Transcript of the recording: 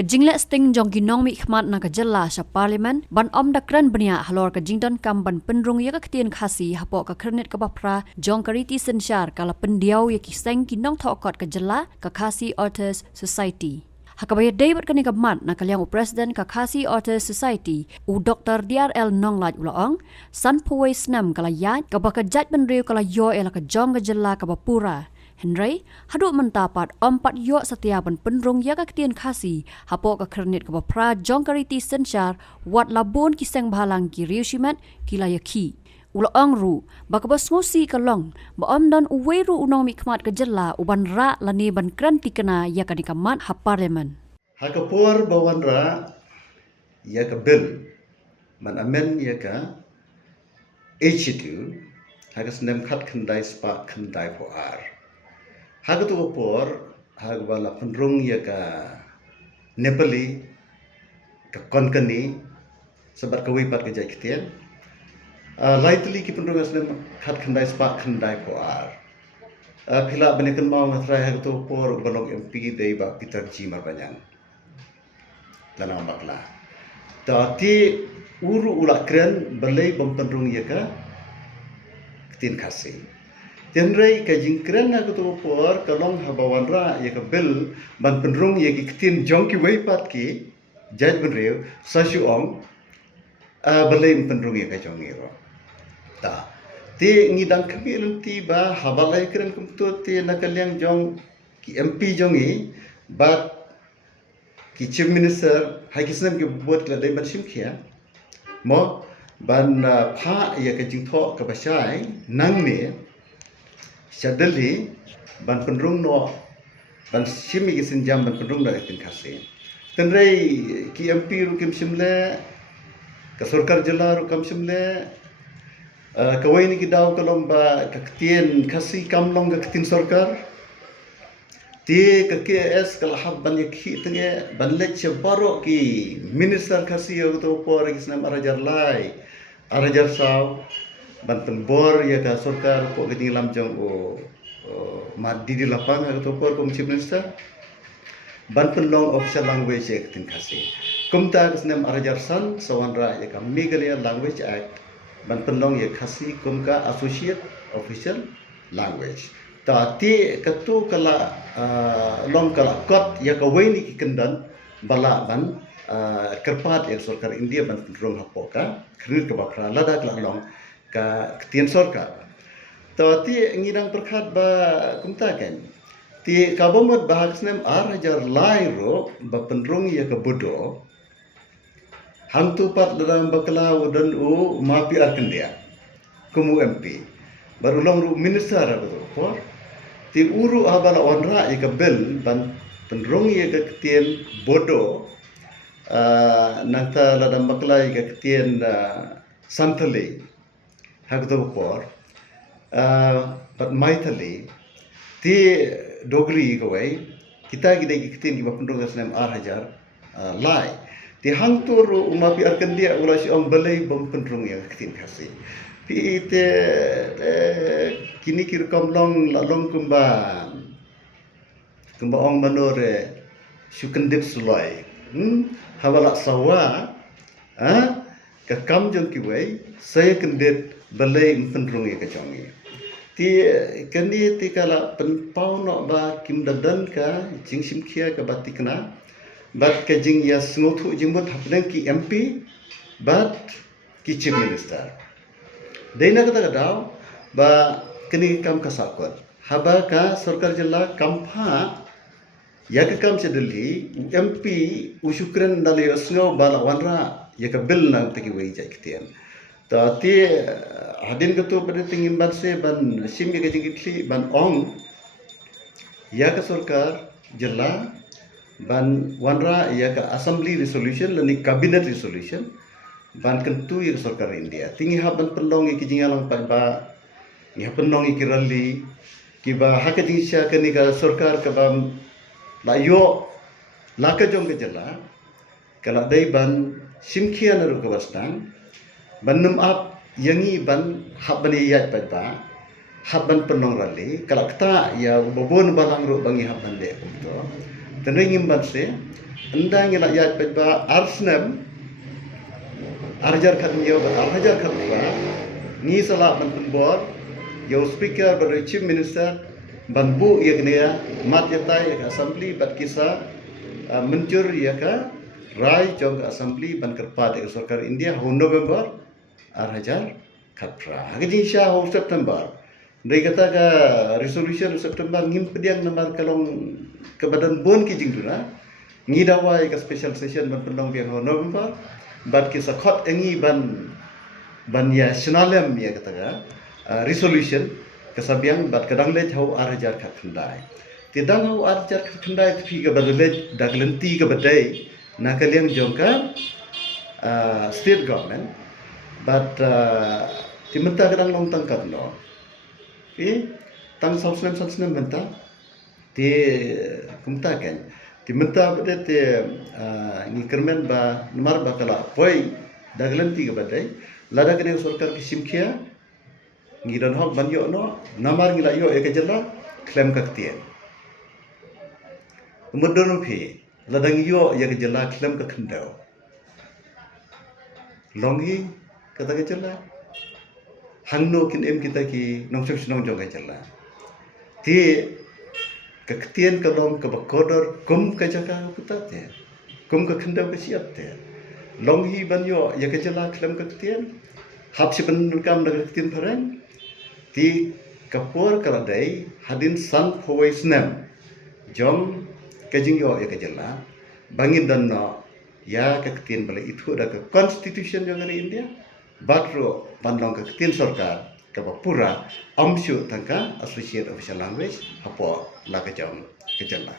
Kejinglet sting jong ginong mi khmat na kajalla sa parlimen ban dakran bania halor kajingdon kam ban penrung ya ketien khasi hapo ka krenit ka bapra jong kariti sensyar kala pendiau ya kiseng ginong thokot kajalla ka khasi authors society. Hakabaya David kani kamat na kalyang President Kakasi Authors Society u Dr. DRL Nonglaj ulaong san puway snam kala yaj kabaka jaj benriu kala yo ela ka jong kajalla ka bapura. Henry, hadu mentapat ompat yo setiapan penrung ya ketien khasi hapo ka kernit ka bapra jong kariti sensyar wat labon kiseng bahalang ki riushimat kila yaki. Ulaong ru bakabas ngosi kalong baom dan uweru unong mikmat kejela uban ra lani ban kranti kena ya kani kamat ha parlimen. Hakapur bawan ra ya ka bill man amen ya ka HTU hagas nem khat khandai spa khandai po ar. Hagatu por hagbala penrung ya ka Nepali ka konkani sabat ka wipat ka jai ketien. Laitli ki penrung asnem khat khandai spa khandai po ar. Phila banikan mau ngatrai hagatu por balong MP dei ba Peter G Marbanyang. Lana bakla. Tati uru ulak kren balai bampenrung ya ka ketien khasi. Tenrai ka jingkren na kutu por kalong habawan ra ya ka bil ban penrung ya ki ketin jong ki weipat ki jaj benreu sasu ong balai penrung ya ka jong iro ta ti ngidang kami lenti ba habalai kren kumtu ti nakalyang jong ki MP jong i ba ki chief minister hai kisnam ki buat la dai ban sim khia mo ban pha ya ka jingtho ka basai nang ne Sadali ban penrung no ban simi kisin jam ban penrung da itin khasi. Tenrai ki MP ru kim simle ka sarkar jilla ru kam simle kawai ni kidaw kalom ba ka ketien khasi kamlong ka ketin sarkar ti ka KS kala hab ban yakhi tenge ban lech baro ki minister khasi yo to por kisna arajar lai arajar saw banten bor ya ka sarkar po gini lam jong o madi di lapang atau por kom chief minister banten long official language ya ketin khasi kumta kisnem arajar san sawanra ya ka Meghalaya language act banten long ya khasi kumka associate official language ta ti katu kala long kala kot ya ka waini ki kendan bala ban kerpat ya sarkar India banten rong hapoka khrut ka bakra lada kala long ka ketien sarkar tawati ngidang perkhat ba kumta kan ti kabomot bahagsnem arajar lairo ba penrung ya ka bodo hantu pat dalam bakla udan u mapi arkendia kumu MP barulong ru minister ru por ti uru abala onra ya ka bel ban penrung ya ka ketien bodo nangta ladam bakla ya ka ketien santale hagdo por but maithali ti dogri kawai kita gidai kitin ki bapundong asnem hajar lai ti hangtur umapi arkandia ulasi ong balai bampundong ya kitin khasi ti te kini kir komlong lalong kumba ong manore sukendip sulai hawala sawa ka kam jong ki wai saya kendit balai penrung ya kacongi ti kani ti kala penpau no ba kim dadan ka jing simkhia ka batikna bat ka jing ya smothu jingmot hapnang ki MP bat ki chief minister deina kata daw ba kani kam ka sakot haba ka sarkar jilla kampha ya ka kam sedeli MP usukran dali asngo bala wanra ya ka bill nang teki wei jai kitian tati hadin ketu pada tingin ban se ban sim ke jingitli ban ong ya ka sarkar jilla ban wanra ya ka assembly resolution lani cabinet resolution ban kentu ya sarkar India tingi haban pendong ki jingalang pa ba ya pendong ki rally ki ba hak jingisya kani ka sarkar ka bam layo laka jong ke jilla kala dai ban simkhia na ru ka bastang banum ap yangi ban habani yat pada haban penong rali kalakta ya bobon balang ru bangi haban de kumto tenengim banse endang ila ya peba arsnam arjar khat yo arjar khat ra ni sala ban bor yo speaker bar chief minister ban bu yegnia mat yatai ka assembly bat kisa mencur ya ka rai jong assembly ban kerpa de sarkar India ho November arjar khat ra hagi sha ho September dei kata ka resolution September ngim pediang namar kalong ke badan bon ki jingduna ngi dawai ka special session ban pendong biang ho November bat ki sakhot engi ban ya shnalem ya kata ka resolution kasabiang bat kadang le thau arjar khat khandai tidang ho arjar khat khandai phi ka badale daglenti ka badai na kaliang jongka state government but timenta kadang long tangkat no tang salsnem menta ti kumta kan ti menta bade te ni kermen ba numar ba kala poi daglanti ga badai lada kene sarkar ki simkhia ngi dan hok ban yo no namar ngi la yo e ka jalla claim ka tien mudon phi lada ngi yo ya ka jalla claim ka khandao longi kata ka jalla hangno kin em kita ki nongsok sinong jong ka jalla ti kaktian ka dom ka bakodor kum ka jaka puta te kum ka khandau ka siap te longi ban yo ya ka jalla klam ka ktian hap si ban kam da ktian pharang ti kapur kala dai hadin san phoi snam jom ka jing yo ya ka jalla bangin dan no ya ka ktian bale ithu da ka constitution jong ari India batro bandong ka ktian sarkar ka pura amshu tangka associate official language hapo la ka jam ka jalla